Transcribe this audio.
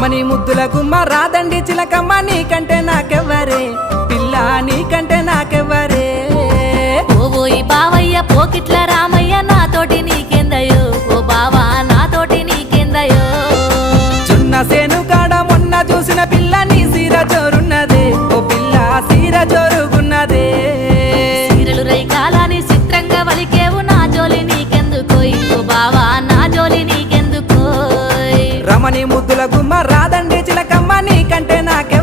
రమణి ముద్దుల గుమ్మ రాదండి చిలకమ్మ నీకంటే నాకెవ్వరే పిల్ల నీకంటే నాకెవ్వరే ఓబోయి బావయ్య పోకిట్ల రామయ్య నాతోటి నీకెందయో ఓ బావా నాతోటి నీకెందయో చున్న సేను కాడ మొన్న చూసిన పిల్ల నీ సీర జోరున్నదే ఓ పిల్ల సీర జోరుగున్నదే సీరలు రైకాలని చిత్రంగా వలికేవు నా జోలి నీకెందుకోయ్ ఓ బావా నా జోలి నీకెందుకోయ్ రమణి ముద్దుల గుమ్మ రాదండి చిలకమ్మ నీకంటే నాకే